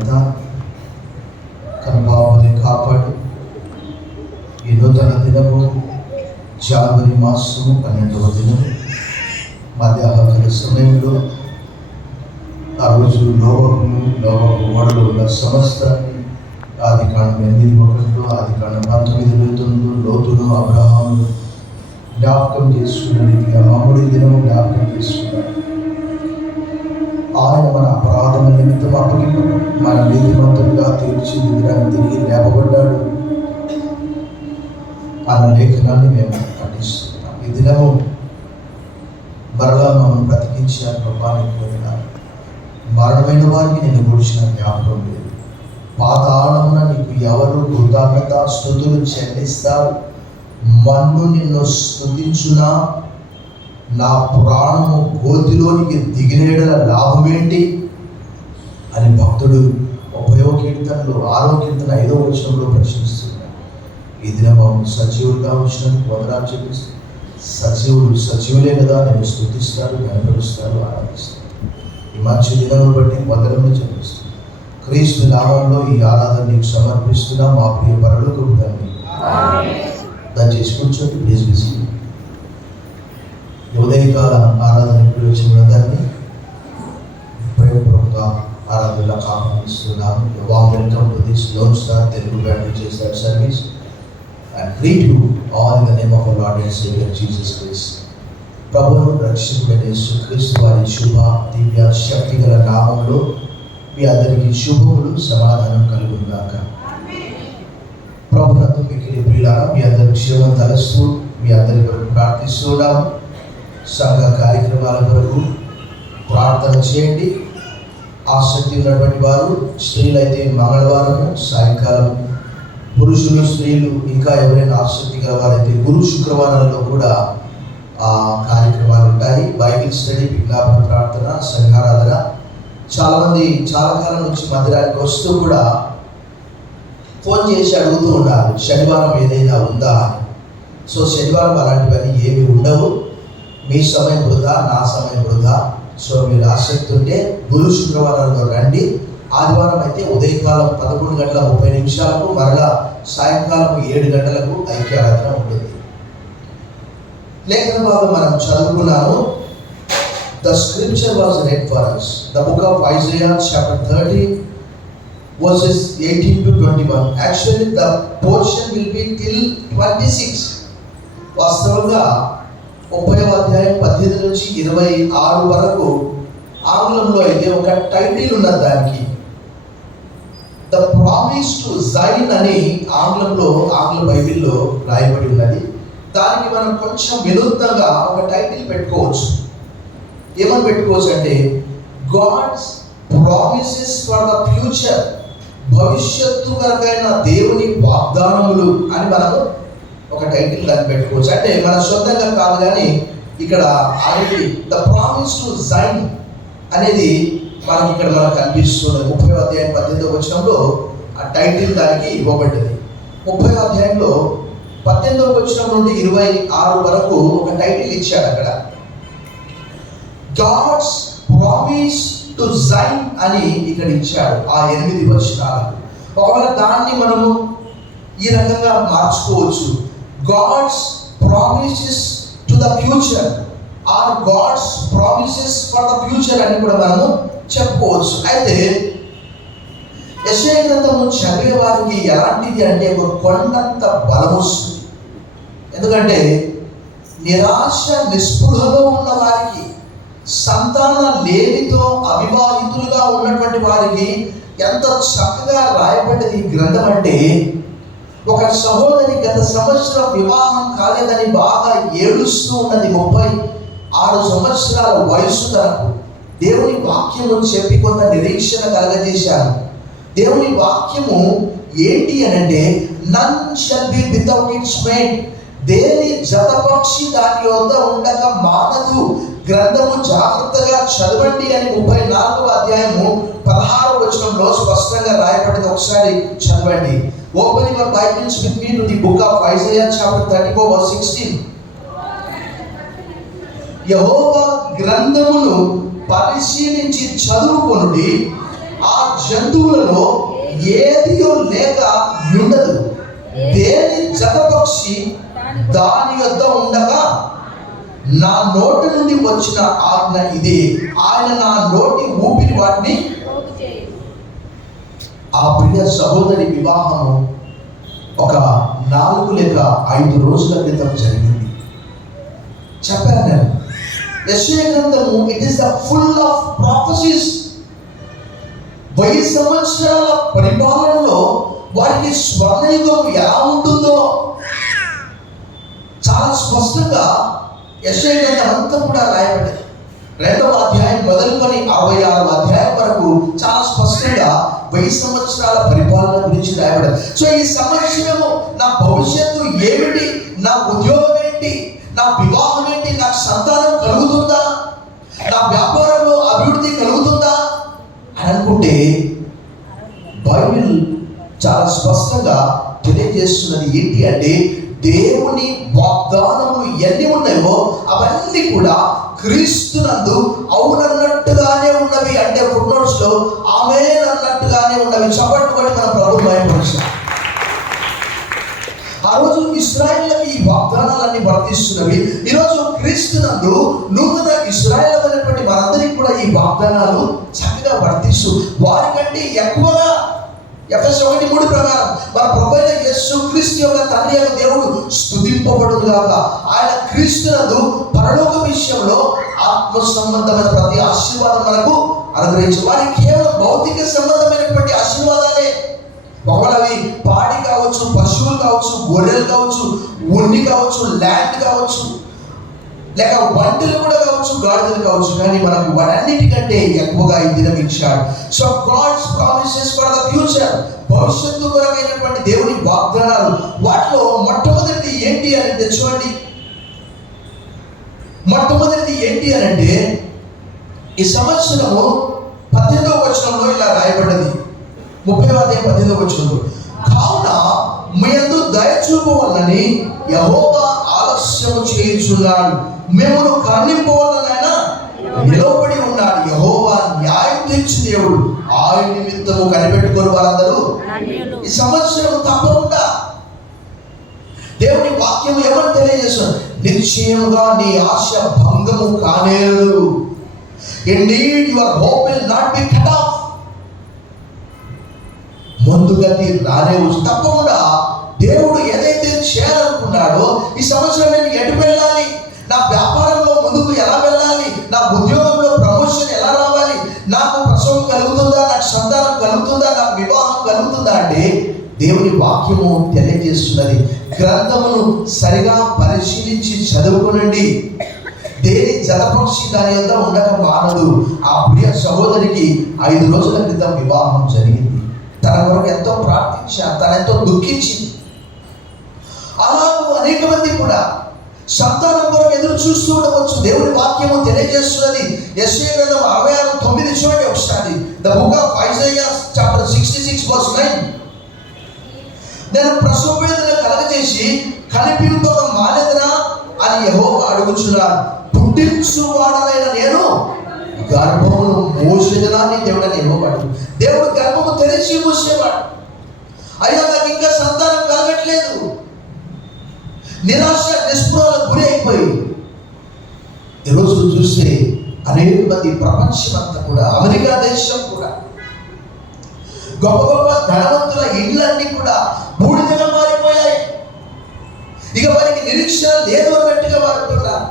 రాత్రంతా కనుబాబుని కాపాడి ఈ నూతన దినము జనవరి మాసము 12వ దినము మధ్యాహ్న సమయంలో ఆ రోజు నోవహు ఓడలో ఉన్న సమస్తాన్ని ఆదికాండం 8:1, ఆదికాండం 19:29 లోతును అబ్రహామును జ్ఞాపకం చేసుకున్న రీతిగా మామూలు దినము జ్ఞాపకం చేసుకున్నారు. ఆయన మన అపరాధం నిమిత్తం అప్పగింపు మన నీతిమంతులుగా తీర్చి దినాన్ని తిరిగి లేపబడ్డాడు అన్న లేఖనాన్ని మేము పఠిస్తున్నాం. ఈ దినము మరలా మనం బ్రతికించారు ప్రభానికి పోయిన మరణమైన వారికి నేను గుడిచిన జ్ఞాపకం లేదు. పాతాళమున నీకు ఎవరు కృతజ్ఞత స్తుతులు చెల్లిస్తారు? మన్ను నిన్ను స్తుతించునా? నా ప్రాణము గోతిలోనికి దిగినేడల లాభం ఏంటి అని భక్తుడు 30వ కీర్తనలో 6వ కీర్తన 5వ వచనంలో ప్రశ్నిస్తున్నాడు. ఈ దినం సజీవులుగా వచ్చినందుకు వందనాలు చెప్పిస్తారు. సజీవులే కదా నేను స్తుతిస్తారు, కనపరుస్తారు, ఆరాధిస్తారు. ఈ మంచి దినమును బట్టి వందనములు చెల్లిస్తాను. క్రీస్తు నామంలో ఈ ఆరాధన నీకు సమర్పిస్తున్నా మా ప్రియ పరలోకపు తండ్రి. దయచేసి కూర్చోండి, ప్లీజ్ బిజీ. ఉదయకాల ఆరాధన వచ్చిన దాన్ని ప్రేమపూర్వకంగా ఆరాధనలా ఆహ్వానిస్తున్నాను. Warm welcome to this loan star Telugu band చేసే service and greet you all in the name of our Lord and Savior Jesus Christ. ప్రభువును రక్షకుడైన యేసుక్రీస్తు వారి శుభ దివ్య శక్తి గల నామంలో మీ అందరికీ శుభములు సమాధానం కలుగును గాక. ప్రభునందు మిక్కిలి ప్రియులారా, మీ అందరి క్షేమం తలస్తూ మీ అందరి కొరకు ప్రార్థిస్తున్నాము. సంఘ కార్యక్రమాల కొరకు ప్రార్థన చేయండి. ఆసక్తి ఉన్నటువంటి వారు స్త్రీలైతే మంగళవారము సాయంకాలం, పురుషులు స్త్రీలు ఇంకా ఎవరైనా ఆసక్తి గల వారైతే గురు శుక్రవారాల్లో కూడా ఆ కార్యక్రమాలు ఉంటాయి. బైబిల్ స్టడీ, విజ్ఞాపన ప్రార్థన, సంఘారాధన. చాలామంది చాలా కాలం నుంచి మందిరానికి వస్తూ కూడా ఫోన్ చేసి అడుగుతూ ఉన్నారు శనివారం ఏదైనా ఉందా అని. సో శనివారం అలాంటివన్నీ ఏమి ఉండవు. మీ సమయం వృధా, నా సమయం వృధా. సో మీరు ఆసక్తి ఉంటే గురు శుక్రవారాల్లో రండి. ఆదివారం అయితే ఉదయకాలం 11:30 మరలా సాయంకాలం 7 గంటలకు ఐక్యారాధన ఉంటుంది. లేఖన భాగం మనం చదువుకున్నాము. The scripture was read for us. The book of Isaiah chapter 30 verses 18 to 21. Actually the portion will be till 26. వాస్తవంగా 30వ అధ్యాయం 18 నుంచి 26 వరకు ఆంగ్లంలో అయితే ఒక టైటిల్ ఉన్నది దానికి. ద ప్రామిస్ టు జైన్ అని ఆంగ్ల బైబిల్లో రాయబడి ఉన్నది. దానికి మనం కొంచెం వినూత్నంగా ఒక టైటిల్ పెట్టుకోవచ్చు. ఏమని పెట్టుకోవచ్చు అంటే God's promises for the future, భవిష్యత్తు కొరకైన దేవుని వాగ్దానములు అని మనము ఒక టైటిల్ దాన్ని పెట్టుకోవచ్చు. అంటే మన సొంతంగా కాదు, కానీ ఇక్కడ already the promise to Jain అనేది మనకి ఇక్కడ మనకు కనిపిస్తున్నది. 30వ అధ్యాయం 18వ వచనంలో ఆ టైటిల్ దానికి ఇవ్వబడ్డది. 30వ అధ్యాయంలో 18వ వచనం నుండి 26 వరకు ఒక టైటిల్ ఇచ్చాడు. అక్కడ గాడ్స్ ప్రామిస్ టు జైన్ అని ఇక్కడ ఇచ్చాడు. ఆ 8 వచనాలు. ఒకవేళ దాన్ని మనము ఈ రకంగా మార్చుకోవచ్చు. God's promises to the future or God's promises for the future అని కూడా మనము చెప్పుకోవచ్చు. అయితే యెషయా గ్రంథము చదివే వారికి ఎలాంటిది అంటే ఒక కొండంత బలం వస్తుంది. ఎందుకంటే నిరాశ నిస్పృహలో ఉన్న వారికి, సంతాన లేమితో అవివాహితులుగా ఉన్నటువంటి వారికి ఎంత చక్కగా రాయబడ్డది ఈ గ్రంథం అంటే, ఒక సహోదరి గత సంవత్సరం వివాహం కాలేదని బాగా ఏడుస్తూ ఉన్నది. 36 సంవత్సరాల వయసు తనకు దేవుని వాక్యము చెప్పి కొంత నిరీక్షణ కలగజేశాను. దేవుని వాక్యము ఏంటి అని అంటే, none shall be without its mate, దేని జతపక్షి దాని వద్ద ఉండక మానదు. గ్రంథము జాగ్రత్తగా చదవండి అని 34వ అధ్యాయము 16వ వచనంలో స్పష్టంగా రాయబడింది. ఒకసారి చదవండి. Open your Bibles with me to the book of Isaiah chapter 34 verse 16. యెహోవా గ్రంథమును పరిశీలించి చదువుకొనుడి, ఆ జంతువులలో ఏదియో లేక ఉండదు. దేని జతపక్షి దాని యొద్ద ఉండగా నా నోటి నుండి వచ్చిన ఆజ్ఞ ఇది, ఆయన నా నోటి ఊపిరి వాటిని. ఆ ప్రియ సహోదరి వివాహము ఒక 4 లేక 5 రోజుల క్రితం జరిగింది. చెప్పాను నేను, యెషయా గ్రంథము it is the full of prophecies. 1000 సంవత్సరాల పరిపాలనలో వారికి స్వర్ణయుగం ఎలా ఉంటుందో చాలా స్పష్టంగా యెషయా గ్రంథం అంతా కూడా రాయబడింది. 2వ అధ్యాయం మొదలుకొని 66వ అధ్యాయం వరకు చాలా స్పష్టంగా 1000 సంవత్సరాల పరిపాలన గురించి రాయబడింది. సో ఈ సంవత్సరము నా భవిష్యత్తు ఏమిటి, నా ఉద్యోగం ఏంటి, నా వివాహం ఏంటి, నాకు సంతానం కలుగుతుందా, నా వ్యాపారంలో అభివృద్ధి కలుగుతుందా అని అనుకుంటే బైబిల్ చాలా స్పష్టంగా తెలియజేస్తున్నది ఏంటి అంటే, దేవుని వాగ్దానములు ఎన్ని ఉన్నాయో అవన్నీ కూడా క్రీస్తునందు అవునన్నట్టుగానే ఉన్నవి. అంటే ఫుట్నోట్స్ లో ఆమేన్ అన్నట్టుగానే ఉన్నవి. చప్పట్లు కొట్టి మన ప్రభువు భయపడుతున్నాం. ఆ రోజు ఇశ్రాయేలుకి ఈ వాగ్దానాలన్నీ వర్తిస్తున్నవి. ఈరోజు క్రీస్తునందు నూతన ఇశ్రాయేలు అనేటువంటి మనందరికీ కూడా ఈ వాగ్దానాలు చక్కగా వర్తిస్తూ వారికంటే ఎక్కువగా ఎఫెసీ 1:3 ప్రకారం మన ప్రభువైన యేసు క్రీస్తు యొక్క తండ్రి అయిన దేవుడు స్తుతింపబడును గాక. ఆయన క్రీస్తునందు పరలోక విషయంలో ఆత్మ సంబంధమైన ప్రతి ఆశీర్వాదం మనకు అనుగ్రహించు. వారి కేవలం భౌతిక సంబంధమైనటువంటి ఆశీర్వాదాలే. ఒకవేళ అవి పాడి కావచ్చు, పశువులు కావచ్చు, గొర్రెలు కావచ్చు, ఉన్ని కావచ్చు, ల్యాండ్ కావచ్చు, లేక వంటలు కూడా కావచ్చు, గాడిదలు కావచ్చు, కానీ మనకు వాటన్నిటికంటే ఎక్కువగా ఈ దినం ఇచ్చాడు. So God's promises for the future, భవిష్యత్తు కొరకైనటువంటి దేవుని వాగ్దానాలు. వాటిలో మొట్టమొదటిది ఏంటి అని అంటే చూడండి, మొట్టమొదటిది ఏంటి అని అంటే ఈ సంవత్సరము 18వ వచనంలో ఇలా రాయబడ్డది. 30వ అధ్యాయం 18వ వచనంలో, కావున మీ యందు దయ చూపవలనని యెహోవా ఆలస్యము చేయుచున్నాడు, మిమ్మును కరుణింపవలనైనా నిలవబడి ఉన్నాడు. యెహోవా న్యాయం తీర్చు దేవుడు, ఆయన నిమిత్తము కనిపెట్టుకుని వారందరూ ఈ సంవత్సరం తప్పకుండా దేవుని వాక్యం ఏమని తెలియజేస్తుంది, నిశ్చయముగా నీ ఆశ భంగము కానేరు. Indeed your hope will not be cut off. ముందుగతి రానే వచ్చు. తప్పకుండా దేవుడు ఏదైతే చేయాలనుకున్నాడో ఈ సంవత్సరం నేను ఎటు వెళ్ళాలి, నా వ్యాపారంలో ముందుకు ఎలా వెళ్ళాలి, నా ఉద్యోగంలో ప్రమోషన్ ఎలా రావాలి, నాకు ప్రసవం కలుగుతుందా, నాకు సంతానం కలుగుతుందా, నాకు వివాహం కలుగుతుందా అంటే దేవుని వాక్యము తెలియజేస్తున్నది. గ్రంథమును సరిగా పరిశీలించి చదువుకునండి. దేని జలపక్షి దాని యొద్ద ఉండక మానదు. ఆ ప్రియ సహోదరికి 5 రోజుల క్రితం వివాహం జరిగింది. తన కొరకు ఎంతో ప్రార్థించారు, తన ఎంతో దుఃఖించింది. అలాగూ అనేక మంది కూడా సంతానం కొరకు ఎదురు చూస్తూ ఉండవచ్చు. దేవుని వాక్యము తెలియజేస్తున్నది. యెషయా గ్రంథం 66:9 చూడండి ఒకసారి. The book of Isaiah chapter 66:9. నేను ప్రసవ వేదన కలగజేసి కనిపింపక మానేదనా అని యెహోవా అడుగుచున్నాడు. పుట్టించువాడనైన నేను గర్భమును మోసేదనాన్ని దేవుడని యెహోవాడు. దేవుడు గర్భము తెరిచి మూసేవాడు. అయ్యా నాకు ఇంకా సంతానం కలగట్లేదు, నిరాశ నిస్పృహలకు గురి అయిపోయి ఈరోజు చూస్తే అనేక మంది ప్రపంచమంతా కూడా, అమెరికా దేశం కూడా, గొప్ప గొప్ప ధనవంతుల ఇళ్ళన్నీ కూడా బూడిదగా మారిపోయాయి. ఇక వారికి నిరీక్షణ లేదు అన్నట్టుగా మారుతున్నారు.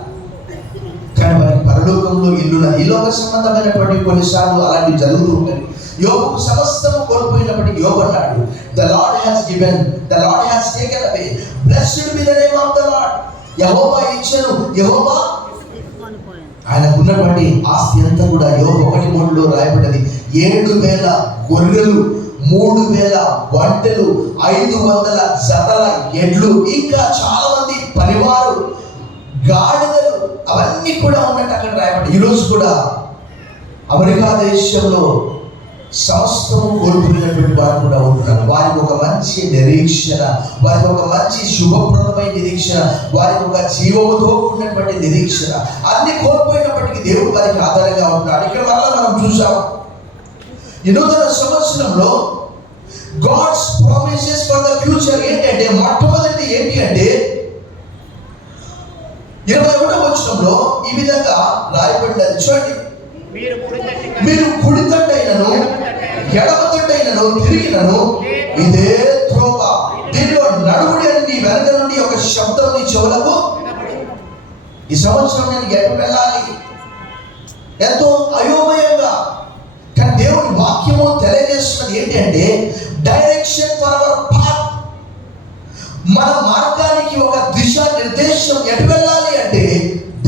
కానీ వారికి పరలోకంలో ఇల్లున ఈ లోక సంబంధమైనటువంటి కొన్నిసార్లు అలాంటివి జరుగుతూ ఉంటాయి. యోబుకు సమస్తము కోల్పోయినప్పటికీ యోబు అన్నాడు, the Lord has given, the Lord has taken away, blessed be the name of the Lord. యెహోవా ఇచ్చెను, యెహోవా. ఆయనకున్నటువంటి ఆస్తి అంతా కూడా యోబు 1:3లో రాయబడ్డది. 7,000 గొర్రెలు, 3,000 ఒంటెలు, 500 జతల ఎడ్లు, ఇంకా చాలా మంది పనివారు, గాడిదలు, అవన్నీ కూడా ఉన్నట్టు అక్కడ రాయబడ్డాయి. ఈరోజు కూడా అమెరికా దేశంలో సమస్తము కోల్పోయినటువంటి వారు కూడా ఉంటున్నారు. వారికి ఒక మంచి నిరీక్షణ, వారికి ఒక మంచి శుభప్రదమైన నిరీక్షణ, వారికి ఒక జీవముతో ఉన్నటువంటి నిరీక్షణ, అన్ని కోల్పోయినప్పటికీ దేవుడు వారికి ఆధారంగా ఉంటున్నాడు. ఇక్కడ వల్ల మనం చూసాం ఈ నూతన సంవత్సరంలో God's promises for the future ఏంటంటే, మొట్టమొదటిది ఏంటి అంటే 21వ వచనంలో ఈ విధంగా రాయబడ్డది. చూడండి, మీరు కుడి తట్టైనను ఎడమ తట్టైనను తిరిగినను ఇదే త్రోవ, దీనిలో నడుముడి అని నీ వెనక నుండి ఒక శబ్దం నీ చెవులకు. ఈ సంవత్సరం నేను ఎటు వెళ్ళాలి ఎంతో అయోమయంగా, కానీ దేవుని వాక్యము తెలియజేస్తున్నది ఏంటంటే డైరెక్షన్ ఫర్ అవర్ పాత్, మన మార్గానికి ఒక దిశా నిర్దేశం. ఎటు వెళ్ళాలి అంటే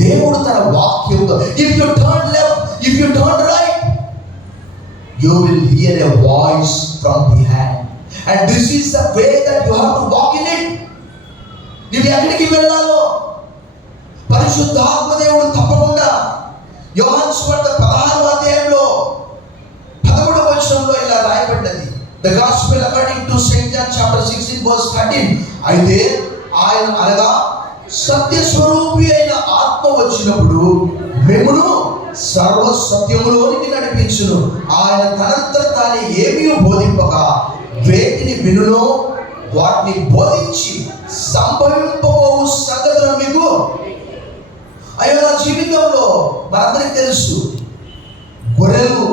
దేవుడు తన వాక్యంతో, if U turn left, if U turn right, you will here a voice from behind, and this is the way that you have to walk in it. నీవు ఎక్కడికి వెళ్ళాలో పరిశుద్ధాత్మ దేవుడు తప్పకుండా యోహాను సువార్త 16వ అధ్యాయంలో 13వ వచనంలో ఇలా రాయబడ్డది. The gospel according to St. John chapter 16 verse 13. అయితే ఆయన అనగా సత్య స్వరూపి అయిన ఆత్మ వచ్చినప్పుడు మిమ్మును సర్వ సత్యములోనికి నడిపించును. ఆయన తనంతట తానే ఏమీ బోధింపక వేటిని వినునో వాటిని బోధించి సంభవింపబోవు సంగతులను మీకు. అయ్యో, నా జీవితంలో మనందరికి తెలుసు, గొర్రెలు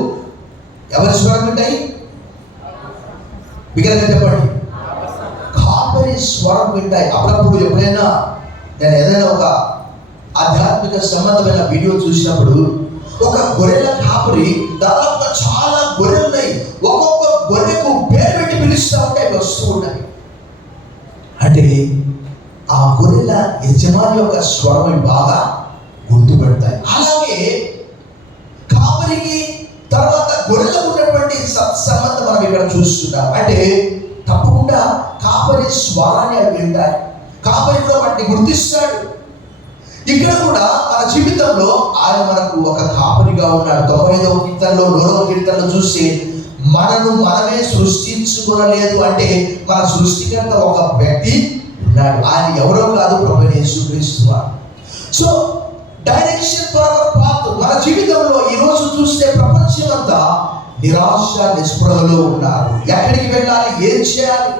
ఎవరి స్వరం వింటాయి? విగ్రహం చెప్పండి. కాపరి స్వరం వింటాయి. అప్పుడప్పుడు ఎప్పుడైనా నేను ఏదైనా ఒక ఆధ్యాత్మిక సంబంధమైన వీడియో చూసినప్పుడు ఒక గొర్రెల కాపరి దాదాపుగా చాలా గొర్రెలు ఉన్నాయి, ఒక్కొక్క గొర్రెకు పేరు పెట్టి పిలుస్తూ ఉంటాయి, వస్తూ ఉంటాయి. అంటే ఆ గొర్రెల యజమాని యొక్క స్వరం బాగా గుర్తుపెడతాయి. అలాగే కాపరికి తర్వాత గొర్రెలకు ఉన్నటువంటి సత్సంబంధం మనం ఇక్కడ చూస్తున్నాం. అంటే తప్పకుండా కాపరి స్వరాన్ని అవి వింటాయి, కాపరి కూడా వాటిని గుర్తిస్తాడు. ఇక్కడ కూడా మన జీవితంలో ఆయన మనకు ఒక కాపరిగా ఉన్నాడు. 95వ కీర్తనలో 100వ కీర్తనలో చూసి మనను మనమే సృష్టించుకోలేదు అంటే మన సృష్టికర్త ఒక వ్యక్తి ఉన్నాడు. ఆయన ఎవరో కాదు, ప్రభువైన యేసుక్రీస్తు వారు. So direction for hour path. మన జీవితంలో ఈరోజు చూస్తే ప్రపంచం అంతా నిరాశ నిస్పృహలో ఉన్నారు. ఎక్కడికి వెళ్ళాలి, ఏం చేయాలి,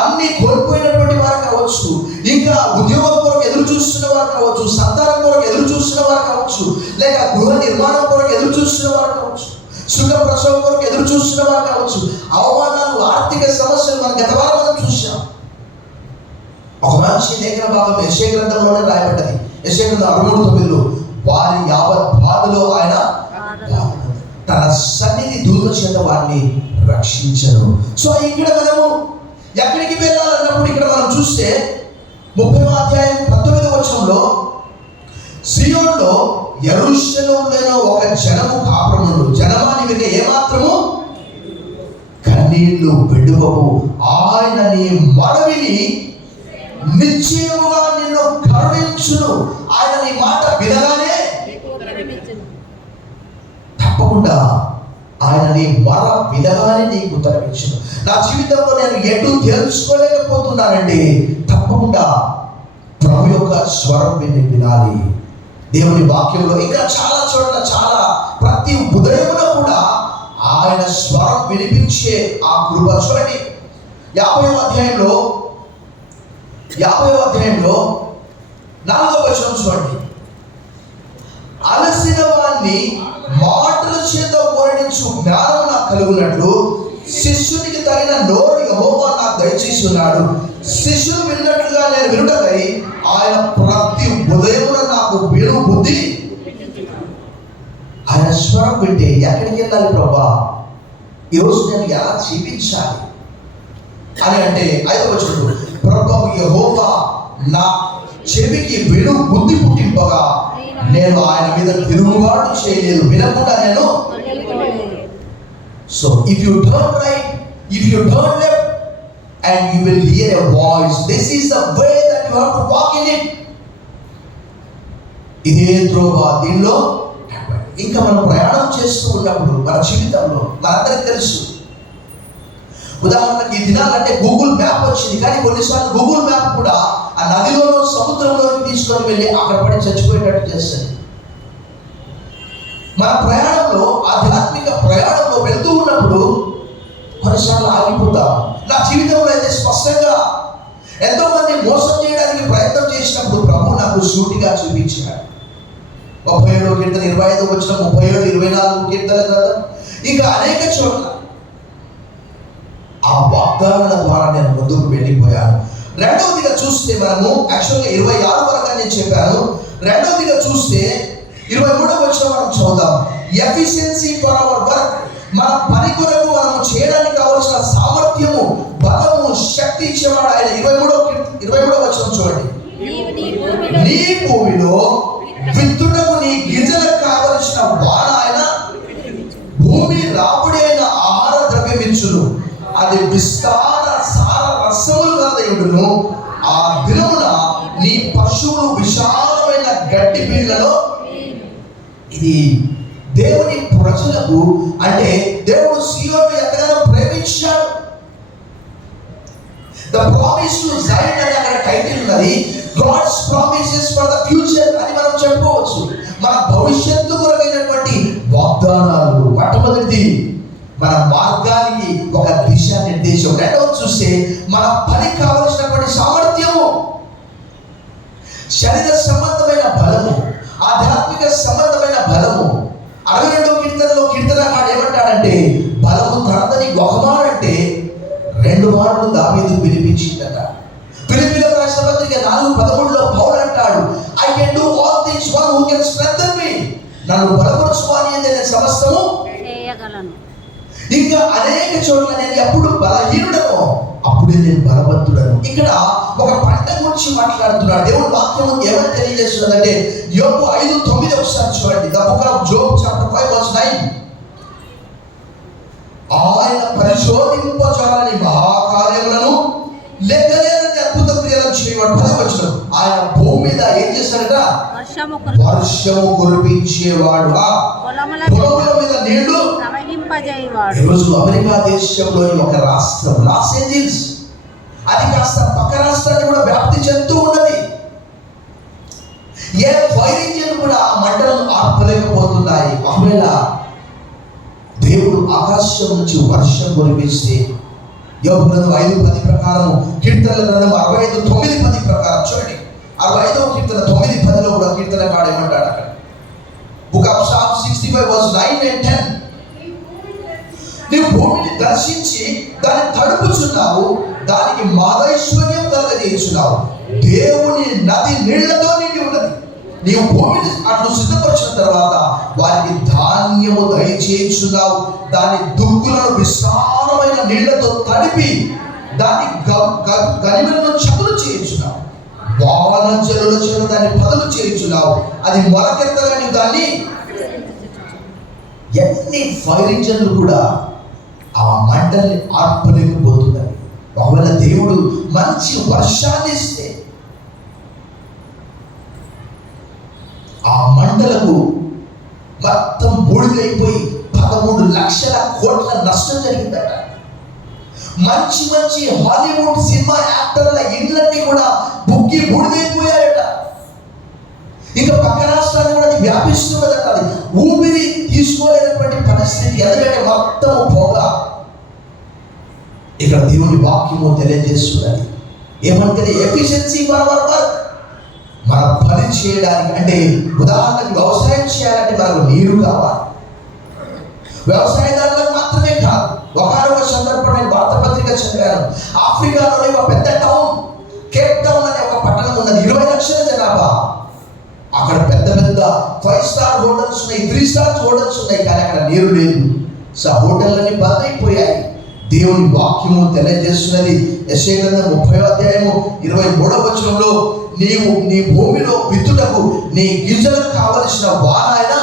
అన్ని కోల్పోయినటువంటి వారు కావచ్చు, ఇంకా ఉద్యోగం కొరకు ఎదురు చూస్తున్న వారు కావచ్చు, సంతానం కొరకు ఎదురు చూస్తున్న వారు కావచ్చు, లేక గృహ నిర్మాణం కొరకు ఎదురు చూస్తున్న వారు కావచ్చు, సుఖ ప్రసవం కొరకు ఎదురు చూస్తున్న వారు కావచ్చు. అవమానాలు, ఆర్థిక సమస్యలు మన గత వారం మనం చూసాం. ఒక మంచి లేఖన భాగం యెషయా గ్రంథంలోనే రాయబడ్డది. యెషయా గ్రంథం 63:9 వారి యావత్ బాధలో ఆయన తన సన్నిధి దూత చేత వారిని రక్షించను. సో ఇక్కడ మనము ఎక్కడికి వెళ్ళాలన్నప్పుడు ఇక్కడ మనం చూస్తే 30వ అధ్యాయం 19వ వచనంలో సియోనులో యెరూషలేములో ఒక జనము కాపురముండు, జనమాని మీద ఏమాత్రము కన్నీళ్లు విడువవు, ఆయన నీ మనవిని నిశ్చయముగా నిన్ను కరుణించును. ఆయన నీ మాట వినగానే తప్పకుండా ఆయన నీ మర వినగానే నీకు ఉత్తరమించును. నా జీవితంలో నేను ఎటు తెలుసుకోలేకపోతున్నానండి, తప్పకుండా ప్రభు యొక్క స్వరం వినాలి. దేవుని వాక్యంలో ఇంకా చాలా చోట్ల, చాలా ప్రతి ఉదయమున కూడా ఆయన స్వరం వినిపించే ఆ కృప. చూడండి 50వ అధ్యాయంలో 4వ వచనం చూడండి. అలసిన వాణ్ణి మాటల చేత ఊరడించు జ్ఞానం నాకు కలుగునట్లు శిష్యునికి తగిన నోరు యెహోవా నాకు దయచేసి ఉన్నాడు. శిష్యులు విన్నట్లుగా నేను వినుటకై ఆయన ప్రతి ఉదయమున నాకు విను బుద్ధి. ఆయన స్వరం వింటే ఎక్కడికి వెళ్ళాలి ప్రభా, ఈరోజు నేను ఎలా జీవించాలి అని అంటే 5వ వచనం, ప్రభువు యెహోవా నా చెవికి విను బుద్ధి పుట్టింపగా నేను ఆయన మీద తిరుగుబాటు చేయలేదు, వినకుండా నేను. So if U turn right, if U turn left, and you will here a voice. This is the way that you have to walk in it. ఇదే త్రోవ, దీనిలో. ఇంకా మనం ప్రయాణం చేస్తూ ఉన్నప్పుడు మన జీవితంలో మనందరికీ తెలుసు, ఉదాహరణకి ఈ దినాలంటే గూగుల్ మ్యాప్ వచ్చింది, కానీ కొన్నిసార్లు గూగుల్ మ్యాప్ కూడా ఆ నదిలోనూ సముద్రంలోకి తీసుకొని వెళ్ళి అక్కడ పడి చచ్చిపోయేటట్టు చేస్తుంది. మన ప్రయాణంలో, ఆధ్యాత్మిక ప్రయాణంలో వెళ్తూ ఉన్నప్పుడు కొన్నిసార్లు ఆగిపోతాం. నా జీవితంలో అయితే స్పష్టంగా ఎంతో మంది మోసం చేయడానికి ప్రయత్నం చేసినప్పుడు ప్రభు నాకు సూటిగా చూపించాడు. 37వ కీర్తన 25వ వచనం, 37, 24 కీర్తన కదా, ఇంకా అనేక చోట్ల ఆ వాగ్దానాల ద్వారా నేను ముందుకు వెళ్ళిపోయాను. రెండవదిగా చూస్తే మనము యాక్చువల్గా 26 వరకు నేను చెప్పాను. రెండవదిగా చూస్తే 23వ వచనం మనం చదువుదాం. ఎఫిషియన్సీ ఫర్ అవర్ వర్క్, మన పని కొరకు మనము చేయడానికి కావలసిన సామర్థ్యము, బలము, శక్తి ఇచ్చేవాడు ఆయన. 23వ వచనం చూడండి. నీ భూమిలో విత్తుటకు నీ గింజలకు కావలసిన వాన ఆయన, భూమి రాబడి అయిన ఆహార ద్రవ్యం ఇచ్చును, అది విస్తార సార రసములు కలదయుడును. ఆ దినమున నీ పశువులు విశాలమైన గడ్డి బీళ్లలో. ఇది దేవుని ప్రజలకు, అంటే దేవుడు సీయోను ఎంతగానో ప్రేమించాడు. ద ప్రామిస్ టు జైన్ అనే అక్కడ టైటిల్ ఉన్నది. God's promises for the future అని మనం చెప్పుకోవచ్చు. మన భవిష్యత్తు కొరకైనటువంటి వాగ్దానాలు. మొట్టమొదటిది మన మార్గానికి ఒక దిశ నిర్దేశం. రెండవది చూస్తే మన పనికి కావలసినటువంటి సామర్థ్యము, శరీర సంబంధమైన బలము, ఆధ్యాత్మిక సంబంధమైన బలము. 62వ కీర్తనలో కీర్తనకారుడు ఏమంటాడంటే, బలము తనదని ఒక మాట అంటే 2 మార్లు దావీదు పిలిపించిందట. ఫిలిప్పీయులకు రాసిన పత్రిక 4:13లో పౌలు అంటాడు, I can do all things one who can strengthen me, నన్ను బలపరచువాని నేను సమస్తము చేయగలను. ఇంకా అనేక చోట్ల నేను ఎప్పుడు బలహీనుడను అప్పుడే నేను బలవంతుడను. ఇక్కడ ఒక పంట గురించి మాట్లాడుతున్నాడు. దేవుని వాక్యం ఏమని తెలియజేస్తున్నదంటే, యోబు 5:9 ఒకసారి చూడండి. The book of Job chapter 5:9. ఆయన పరిశోధింపజాలని మహాకార్యములను లెక్కలేనన్ని అద్భుత క్రియలను చేయవాడు. 10వ వచనం, ఆయన భూమి మీద ఏం చేస్తాడట? వర్షము కురిపించేవాడు, పొలముల మీద నీళ్లు ప్రవహింపజేయవాడు. ఈరోజు అమెరికా దేశంలోని ఒక రాష్ట్రం లాస్ ఏంజల్స్, అది కాస్త పక్క రాష్ట్రాన్ని కూడా వ్యాప్తి చెందుతూ ఉన్నది. ఏ ఫైర్ ఇంజిన్ కూడా ఆ మంటలను ఆర్పలేకపోతున్నాయి. ఒకవేళ దేవుడు ఆకాశం నుంచి వర్షం కురిపిస్తే, యోబు గ్రంథం 5:10 ప్రకారం, కీర్తనల గ్రంథం 65:9-10 ప్రకారం చూడండి. 65వ కీర్తన 9:10లో కూడా కీర్తనకారుడు ఏమంటాడు అక్కడ, బుక్ ఆఫ్ సామ్ 65:9 and 10. నీవు భూమిని దర్శించి దాన్ని తడుపుచున్నావు, దానికి మాదైశ్వర్యం కలగజేయుచున్నావు. దేవుని నది నీళ్లతో నిండి ఉన్నది. నీవు భూమిని అట్లు సిద్ధపరిచిన తర్వాత వారికి ధాన్యము దయచేయుచున్నావు. దాని దుక్కులను విస్తారమైన నీళ్లతో తడిపి దాని గనిమలను చదులు చేయించున్నావు. వాన జలుల చేత దాన్ని పదులు చేయించున్నావు. అది మొలకెత్తగా నీవు దాన్ని. ఎన్ని ఫైర్ ఇంజన్లు కూడా ఆ మంటల్ని ఆర్పలేకపోతున్నాయి. ఒకవేళ దేవుడు మంచి వర్షాన్ని ఇస్తే ఆ మంటలకు మొత్తం బూడిదైపోయి 13 లక్షల కోట్ల నష్టం జరిగిందట. మంచి మంచి హాలీవుడ్ సినిమా యాక్టర్ల ఇండ్లన్నీ కూడా బుక్కి బూడిదైపోయారట. ఇంకా పక్క రాష్ట్రాన్ని కూడా అది వ్యాపిస్తున్నదట. అది ఊపిరి తీసుకోలేనటువంటి పరిస్థితి. ఎందుకంటే మొత్తం పోగా. ఇక్కడ దేవుని వాక్యము తెలియజేస్తున్నది ఏమంటే, ఎఫిషియన్సీ ఫర్ అవర్ వర్క్, మన పని చేయడానికి. అంటే ఉదాహరణకు వ్యవసాయం చేయాలంటే మనకు నీరు కావాలి. వ్యవసాయదారులకు మాత్రమే కాదు. ఒకనొక సందర్భం నేను వార్తాపత్రిక చదివాను. ఆఫ్రికాలోని ఒక పెద్ద టౌన్, కేప్ టౌన్ అనే ఒక పట్టణం ఉన్నది. 20 లక్షల జనాభా. అక్కడ పెద్ద పెద్ద 5 స్టార్ హోటల్స్ ఉన్నాయి, 3 స్టార్ హోటల్స్ ఉన్నాయి, కానీ అక్కడ నీరు లేదు. సో ఆ హోటళ్ళన్నీ బంద్ అయిపోయాయి. దేవుని వాక్యము తెలియజేస్తున్నది. యెషయా గ్రంథం 30:23 వచనంలో, నీవు నీ భూమిలో విత్తుటకు నీ గింజలకు కావలసిన వాన ఆయన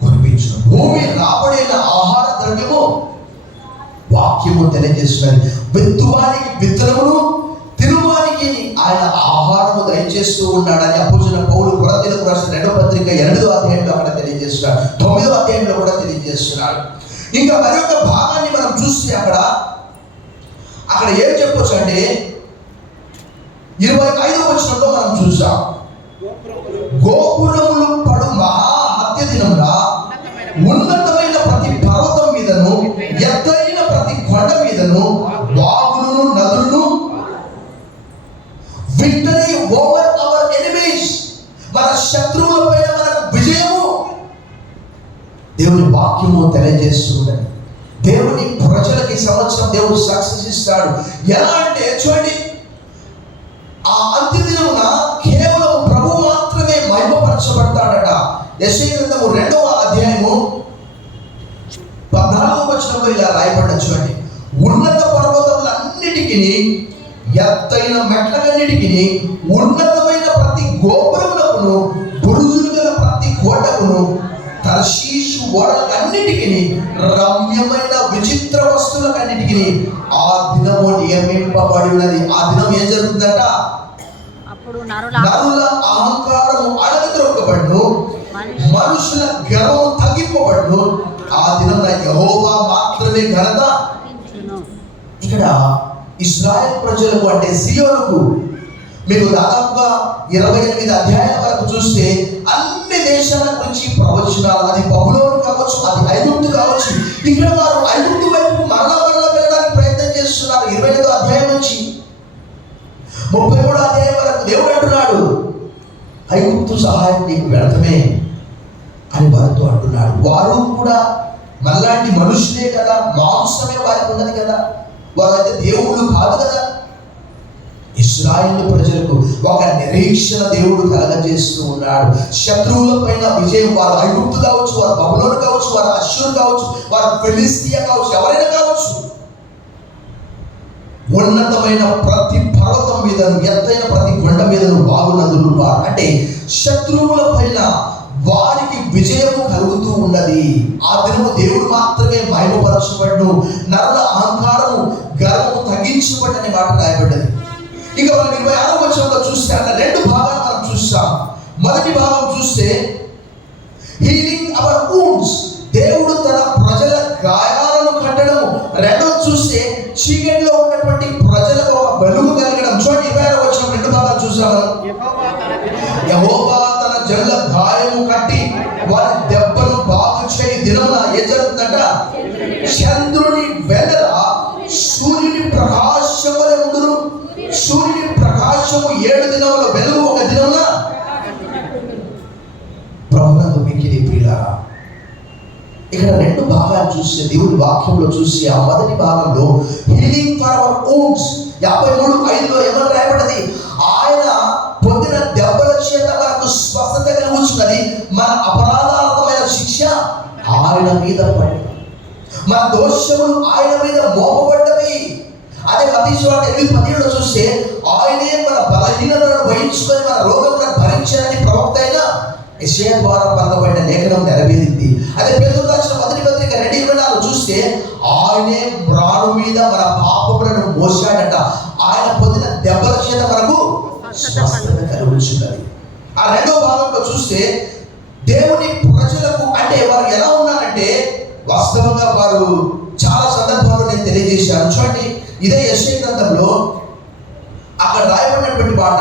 కురిపించు, భూమి రాబడిన ఆహార ద్రవ్యము. వాక్యము తెలియజేస్తున్నది. విత్తువానికి విత్తనమును, తిరుగువానికి ఆయన ఆహారము దయచేస్తూ ఉన్నాడని అపోస్తలుడైన పౌలు కొరింథీయులకు రాసిన 2వ పత్రిక 8వ అధ్యాయంలో అక్కడ తెలియజేస్తున్నాడు. 9వ అధ్యాయంలో కూడా తెలియజేస్తున్నాడు. ఇంకా మరొక భాగాన్ని మనం చూస్తే అక్కడ ఏం చెప్పొచ్చు అంటే, 25వ వచనంలో మనం చూసాం, గోపురములు పడు మహా హత్య దినమున కొండ మీదను వాగులను నదులను విక్టరీ ఓవర్ అవర్ ఎనిమీస్, మన శత్రువుల పైన మనకు విజయము దేవుని వాక్యము తెలియజేస్తుందని. దేవుని ప్రజలకి సంవత్సరం దేవుడు సక్సెస్ ఇస్తాడు. ఎలా అంటే చూడండి, ఆ అంత్య దినమున కేవలం ప్రభు మాత్రమే మహిమపరచబడతాడట. యెషయా గ్రంథము 2వ అధ్యాయము 14వ వచనంలో ఇలా రాయబడ్డ చూడండి, ఉన్నత పర్వతములన్నిటికీ, ఎత్తైన మెట్లకన్నిటికీ, ఉన్నతమైన ప్రతి గోపురమునకును, బురుజులు గల ప్రతి కోటకును, తర్షీషు ఓడలన్నిటికీ, రమ్యమైన విచిత్ర వస్తువులకన్నిటికీ ఆ దినము నియమింపబడి ఉన్నది. ఆ దినం ఏం జరుగుతుందట? నరుల అహంకారము అణగద్రొక్కబడును, మనుషుల గర్వము తగ్గింపబడును. ఆ దినం యెహోవా మాత్రమే ఘనత. ఇక్కడ ఇశ్రాయేల్ ప్రజలకు అంటే సియోనుకు మీకు దాదాపుగా 28 అధ్యాయాల వరకు చూస్తే అన్ని దేశాల గురించి ప్రవచనాలు, అది బబులోను కావచ్చు, అది ఐగుప్తు కావచ్చు. ఇక్కడ వారు ఐగుప్తు వైపు మరలా వెళ్ళడానికి ప్రయత్నం చేస్తున్నారు. 25వ అధ్యాయం నుంచి 33వ అధ్యాయం వరకు దేవుడు అంటున్నాడు, ఐగుప్తు సహాయం నీకు వ్యర్థమే అని వారితో అంటున్నాడు. వారు కూడా మళ్ళాంటి మనుషులే కదా, మాంసమే వారికి ఉన్నది కదా, వారైతే దేవుళ్ళు కాదు కదా. ఇశ్రాయేలు ప్రజలకు ఒక నిరీక్షణ దేవుడు కలగజేస్తూ ఉన్నాడు. శత్రువుల పైన విజయం, వారు ఐగుప్తు కావచ్చు, వారు బబులోను కావచ్చు, వారు అష్షూరు కావచ్చు, వారు ఫిలిష్తియా కావచ్చు, ఎవరైనా కావచ్చు, ఉన్నతమైన ప్రతి పర్వతం మీదను, ఎత్తైన ప్రతి కొండ మీదను వాగు నదులు పారు. అంటే శత్రువుల పైన వారికి విజయము కలుగుతూ ఉన్నది. ఆ దినము దేవుడు మాత్రమే మహిమపరచబడును, నరుల అహంకారము గర్వము తగ్గించబడని మాట రాయబడ్డది. ఇక మనం 26వ వచనంలో చూస్తే అక్కడ 2 భాగాలు మనం చూస్తాం. మొదటి భాగం చూస్తే హీలింగ్ అవర్ వూండ్స్, దేవుడు తన ప్రజల గాయాలను కట్టడం. రెండోది చూస్తే చీకటిలో ఉన్నటువంటి ప్రజలకు ఒక వెలుగు కలగడం. చూడండి 26వ వచనం 2 భాగాలు చూసాం. యెహోవా తన జనుల గాయము కట్టి వారి దెబ్బను బాగు చేయి దినమున ఏం జరుగుతుందంట? చంద్రుని వెన్నెల సూర్యుని ప్రకాశము వలె ఉండును. సూర్యుని ప్రకాశము 7 దినముల వెలుగు ఒక దినమున. ప్రభునందు మిక్కిలి ప్రియులారా, ఇక్కడ 2 భాగాలు చూస్తే దేవుని వాక్యంలో చూసి ఆ మొదటి భాగంలో హీలింగ్ ఫర్ అవర్ వూండ్స్ 53:5లో ఏమని రాయబడ్డది? ఆయన పొందిన దెబ్బల చేత మనకు స్వస్థత కలుగుచున్నది, మన అపరాధార్థమైన శిక్ష ఆయన మీద పడి, మన దోషములు ఆయన మీద మోపబడ్డవి. అదే మత్తయి 8:17లో చూస్తే ఆయనే మన బలహీనతలను వహించుకొని మన రోగములను భరించాలని ప్రవక్త అయిన యెషయా ద్వారా పలకబడిన లేఖనం నెరవేరింది. అదే పేతురు రాసిన మొదటి పత్రిక 2:24 చూస్తే ఆయనే మ్రాను మీద మన పాపములను మోసాడట, ఆయన పొందిన దెబ్బల చేత మనకు స్వస్థత కలుగుచున్నది. ఆ 2వ భాగంలో చూస్తే దేవుని ప్రజలకు అంటే వారు ఎలా ఉన్నారంటే, వాస్తవంగా వారు చాలా సందర్భాల్లో నేను తెలియజేశాను. చూడండి, ఇదే యెషయా గ్రంథంలో అక్కడ రాయబడినటువంటి మాట,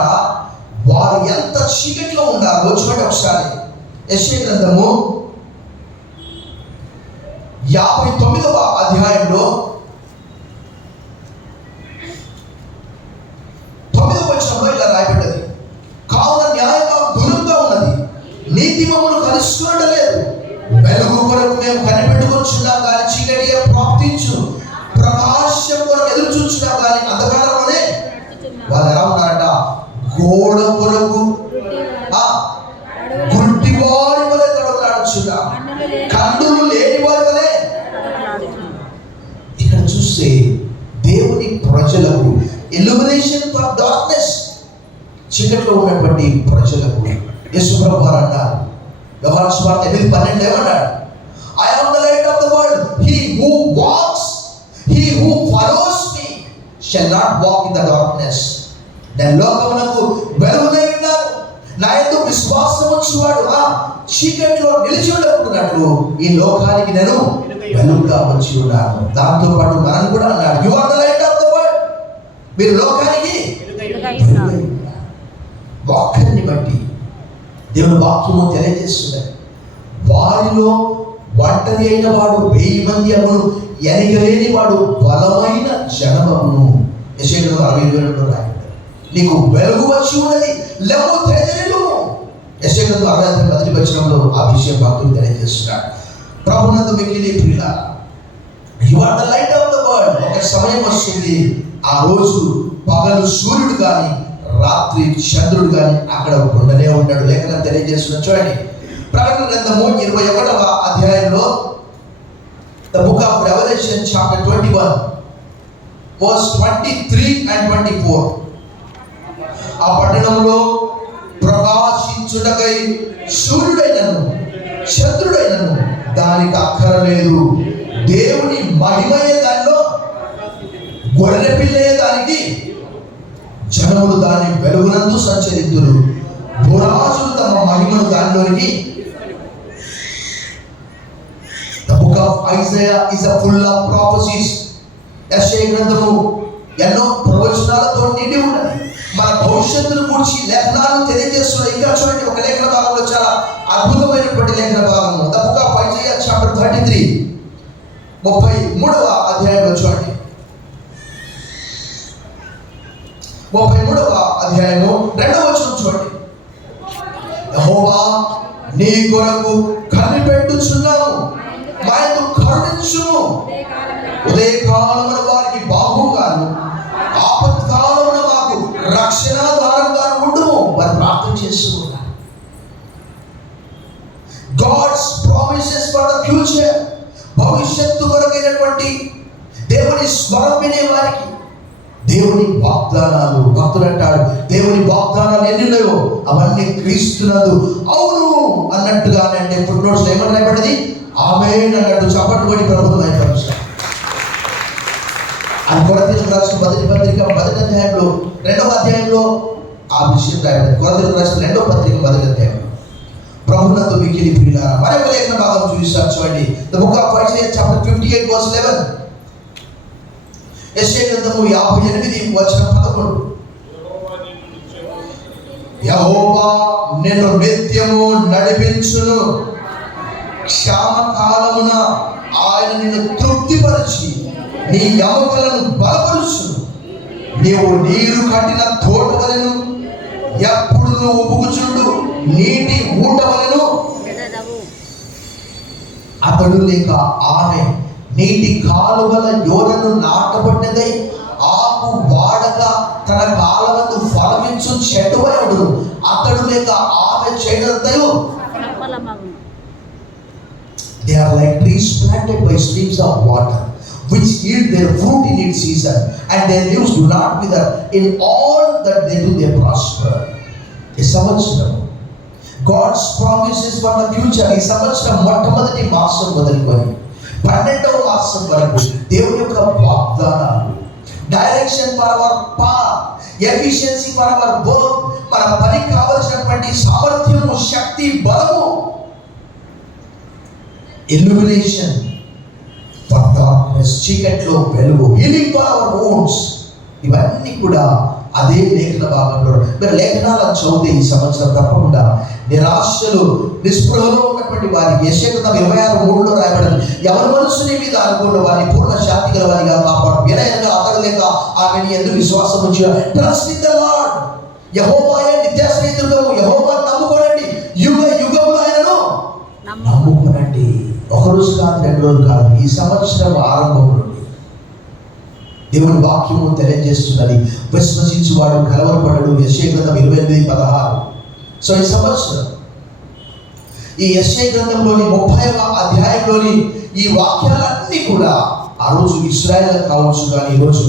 వారు ఎంత చీకటిలో ఉన్నారో చూడండి ఒకసారి. యెషయా గ్రంథము 59వ అధ్యాయంలో 9వ వచనంలో ఇలా రాయబడ్డది, కావున న్యాయం దూరంగా ఉన్నది, నీతి మమ్మల్ని కలుసుకునలేదు, వెలుగు కొరకు మేము కనిపెట్టుకొచ్చున్నాం కానీ చీకటి ప్రాప్తించు, ప్రకాశం కొరకు ఎదురు చూస్తున్నాం కానీ అంధకారంలోనే. వాళ్ళు ఎలా ఉన్నారంట? గోడ కొరకు గుడ్డి వారి వలె తడవలాడుచున్నా, కన్నులు లేని వారి వలె. ఇక్కడ చూస్తే దేవుని ప్రజలకు ఇల్యూమినేషన్ ఫర్ డార్క్నెస్, చీకటిలో ఉన్నటువంటి ప్రజలకు యేసు ప్రభువు అన్నారు, యోహాను సువార్త 8:12 ఏమన్నాడు? I am the light of the world, he who follows me shall not walk in the darkness. నేను లోకమునకు వెలుగునై ఉన్నాను, నా యందు విశ్వాసం ఉంచువాడు చీకటిలో నిలిచి ఉండకున్నట్లు ఈ లోకానికి నేను వెలుగుగా వచ్చి ఉన్నాను. దాంతో పాటు మనం కూడా అన్నాడు, you are the light of the world, మీరు లోకానికి వాక్యాన్ని బట్టి దేవుని వాక్యము తెలియజేస్తున్నది. వారిలో ఒంటరి అయిన వాడు 1000 మంది అగును, ఎనగలేని వాడు బలమైన జనమగును. యెషయా 62 రాయబడింది. నీకు వెలుగు వచ్చి ఉన్నది, లెమ్ము తేజరిల్లు. యెషయా 61 వచనంలో ఆ విషయం భక్తులు తెలియజేస్తున్నాడు. ప్రభునందు మిక్కిలి ప్రియులారా, you are the light of the world. ఒక సమయం వస్తుంది, ఆ రోజు పగలు సూర్యుడు కానీ రాత్రి చంద్రుడు కానీ అక్కడ ఉండనే ఉంటాడు. లేఖనం తెలియజేస్తున్న చూడండి, ప్రకటన గ్రంథము 21వ అధ్యాయంలో, the book of Revelation chapter 21 verse 23 and 24. ఆ పట్టణంలో ప్రకాశించుటకై సూర్యుడైనను చంద్రుడైనను దానికి అక్కరలేదు, దేవుని మహిమయే దానిలో, గొర్రె పిల్లయే దానికి, జనములు దాని వెలుగునందు సంచరిద్దురు, భూరాజులు తమ మహిమను దానిలోనికి. The book of Isaiah is a full of prophecies. యెషయా గ్రంథము ఎన్నో ప్రవచనాలతో నిండి ఉన్నది. మన భవిష్యత్తును గురించి లేఖనాలు తెలియజేస్తున్నాయి. ఇంకా చూడండి, ఒక లేఖన భాగంలో చాలా అద్భుతమైనటువంటి లేఖన భాగము, the book of Isaiah chapter 33 33వ అధ్యాయంలో చూడండి, 33వ అధ్యాయము 2వ వచనం చూడండి. యెహోవా నీ కొరకు కనిపెట్టుచున్నాము, మా యందు కరుణించుము, ఉదయకాలమున వారికి బాహుగాను, ఆపత్కాలమున మాకు రక్షణాధారంగా ఉండుము. వారు ప్రార్థన చేస్తూ ఉన్నారు. God's promises for the future, భవిష్యత్తు కొరకైనటువంటి దేవుని స్వరం వినే వారికి దేవుని వాగ్దానాలు. భక్తులు అంటాడు, దేవుని వాగ్దానాలు ఎన్ని ఉన్నాయో అవన్నీ క్రీస్తునందు అవును అన్నట్టుగానే. అంటే ఫుట్ నోట్స్ ఏమని రాయబడింది? ఆమేన్ అన్నట్టు చప్పట్లు కొట్టి ప్రభుత్వం అయిపోయింది. అది కొరింథీయులకు రాసిన మొదటి పత్రిక 1వ అధ్యాయంలో 2వ అధ్యాయంలో ఆ విషయం రాయబడింది. కొరింథీయులకు రాసిన 2వ పత్రిక 1వ అధ్యాయంలో. ప్రభునందు మిక్కిలి ప్రియులారా, మరొక లేఖన భాగం చూపిస్తాను చూడండి, the book of Isaiah chapter 58 verse 11. యెషయా గ్రంథము 58 వచనం 11. యెహోవా నిన్ను నిత్యము నడిపించును, క్షామకాలమున ఆయన నిన్ను తృప్తిపరిచి నీ ఎముకలను బలపరుచును. నీవు నీరు కట్టిన తోట వలెను, ఎప్పుడు నువ్వు ఉబుకుచుండు నీటి ఊట వలెను. అతడు లేక ఆమె నీటి కాలువల యోరను నాటబడినదై ఆకు వాడక తన కాలమందు ఫలమించు చెట్టువయుడు. అతడు లేక ఆమె చేయడంతయు. They are like trees planted by streams of water, which yield their fruit in its season, and their leaves do not wither. In all that they do, they prosper. ఈ సంవత్సరం God's promises for the future. ఈ సంవత్సరం మొట్టమొదటి మాసం మొదలుకొని 12వ మాసం వరకు దేవుని యొక్క వాగ్దానాలు, direction for hour path, efficiency for hour work, మన పనికి కావలసినటువంటి సామర్థ్యము, శక్తి, బలము, ఇల్యూమినేషన్ ఫర్ డార్క్నెస్, చీకట్లో వెలుగు, హీలింగ్ ఫర్ అవర్ వోండ్స్, ఇవన్నీ కూడా అదే లేఖన భాగంలో. మీరు లేఖనాలను చదివితే ఈ సంవత్సరం తప్పకుండా నిరాశలు, నిస్పృహలో ఉన్నటువంటి వారికి యెషయా గ్రంథం 26:3లో రాయబడింది, ఎవరి మనసుని మీద అనుకున్న వారిని పూర్ణ శాంతి గల వారిగా కాపాడు, వినయంగా అతడు లేక ఆమెని ఎందుకు విశ్వాసం ఉంచిన. ట్రస్ట్ ఇన్ ద లార్డ్, యెహోవాయే నిత్యాశ్రయదుర్గము, యెహోవాను నమ్ముకోనండి, యుగ యుగములు ఆయనను నమ్ముకోనండి. ఒక రోజు కాదు, 2 రోజులు కాదు, ఈ సంవత్సరం ఆరంభం నుండి దేవుని వాక్యము తెలియజేస్తున్నది, విశ్వసించువాడు కలవరపడడు. యెషయా గ్రంథం 28:16. సో ఈ సంవత్సరం ఈ యెషయా గ్రంథంలోని 30వ అధ్యాయంలోని ఈ వాక్యాలన్నీ కూడా ఆ రోజు ఇశ్రాయేల్ కావచ్చు, కానీ ఈరోజు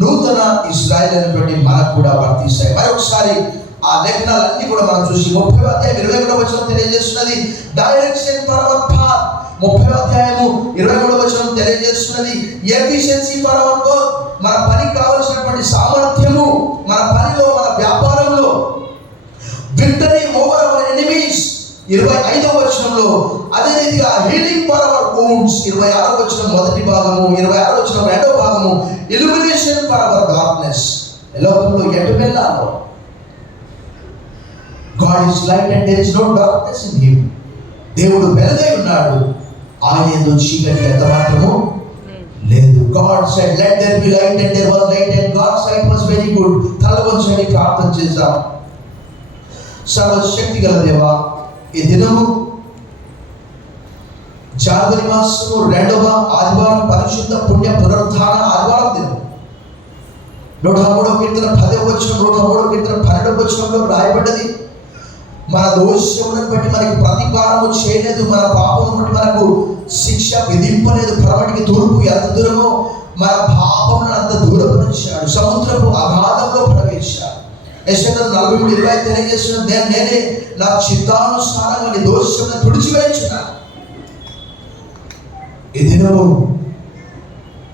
నూతన ఇశ్రాయేల్ అనేటువంటి మనకు కూడా వర్తిస్తాయి. మరొకసారి ఆ లేఖనాలన్నీ కూడా మనం చూసి 30వ అధ్యాయం 23వ వచనం తెలియజేస్తున్నది డైరెక్షన్ ఫర్ అవర్ పాత్. 30వ అధ్యాయము 23వ వచనం తెలియజేస్తున్నది ఎఫిషియన్సీ ఫర్ అవర్ వర్క్, మన పనికి కావలసినటువంటి సామర్థ్యము, మన పనిలో, మన వ్యాపారంలో, విక్టరీ ఓవర్ అవర్ ఎనిమీస్ 25వ వచనంలో, అదే రీతిగా హీలింగ్ ఫర్ అవర్ వౌండ్స్ 26వ వచనం మొదటి భాగము, 26వ వచనం రెండవ భాగము, ఇల్యూమినేషన్ ఫర్ అవర్ డార్క్నెస్. లోకంలో ఎటు వెళ్ళాలో, God is light and there is no darkness in him. దేవుడు వెలుగై ఉన్నాడు, ఆయన ఏదో చీకటి ఎంత మాత్రము లేదు. God said let there be light and there was light and God saw it was very good. తలవంచని ప్రార్థన చేద్దాం. సర్వశక్తి గల దేవా, ఈ దినము జనవరి మాసము 2వ ఆదివారం, పరిశుద్ధ పుణ్య పునరుత్థాన ఆదివారం దినం. 103వ కీర్తన 10వ వచనం, 103వ కీర్తన 12వ వచనంలో రాయబడ్డది, మన దోషములను బట్టి మనకి ప్రతీకారము చేయలేదు, మన పాపమును బట్టి మనకు శిక్ష విధింపలేదు. పరమటికి తూర్పు ఎంత దూరమో మన పాపములను అంత దూరపరిచాడు, సముద్రపు అగాధంలో ప్రవేశించాడు. యెషయా 43:20 తెలియజేస్తున్న, నేనే నా చిత్తానుసారంగా నీ దోషములను తుడిచివేయించున్నాను. ఈ దినము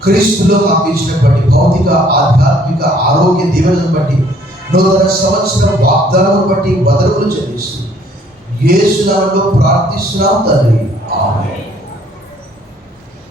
క్రీస్తులో మాకు ఇచ్చినటువంటి భౌతిక, ఆధ్యాత్మిక, ఆరోగ్య దీవెనలను బట్టి, నూతన సంవత్సరం వాగ్దానం బట్టి బదులులు చెల్లిస్తూ యేసు నామములో ప్రార్థిస్తున్నాం తండ్రి. ఆమేన్.